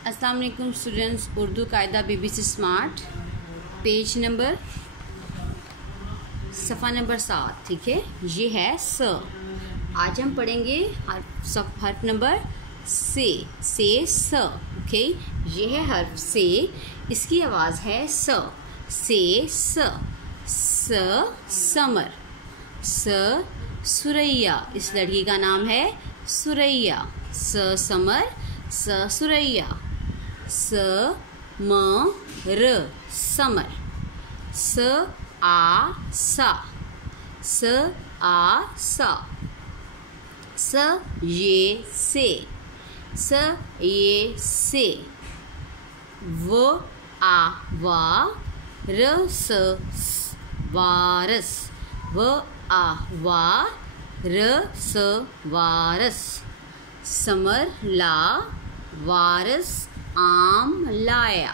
अस्सलाम वालेकुम स्टूडेंट्स, उर्दू कायदा BBC स्मार्ट पेज नंबर सफ़ा नंबर 7। ठीक है, ये है स। आज हम पढ़ेंगे हर्फ नंबर से स। ओके, ये है हर्फ से, इसकी आवाज़ है स। से स समर, स सुरैया, इस लड़की का नाम है सुरैया। स समर, स सुरैया। स म र समर, स आ सा, स आ सा। स ये से, स ये से। व आ वा, र स वारस, व आ वा, र स वारस। समर ला, वारस आम लाया।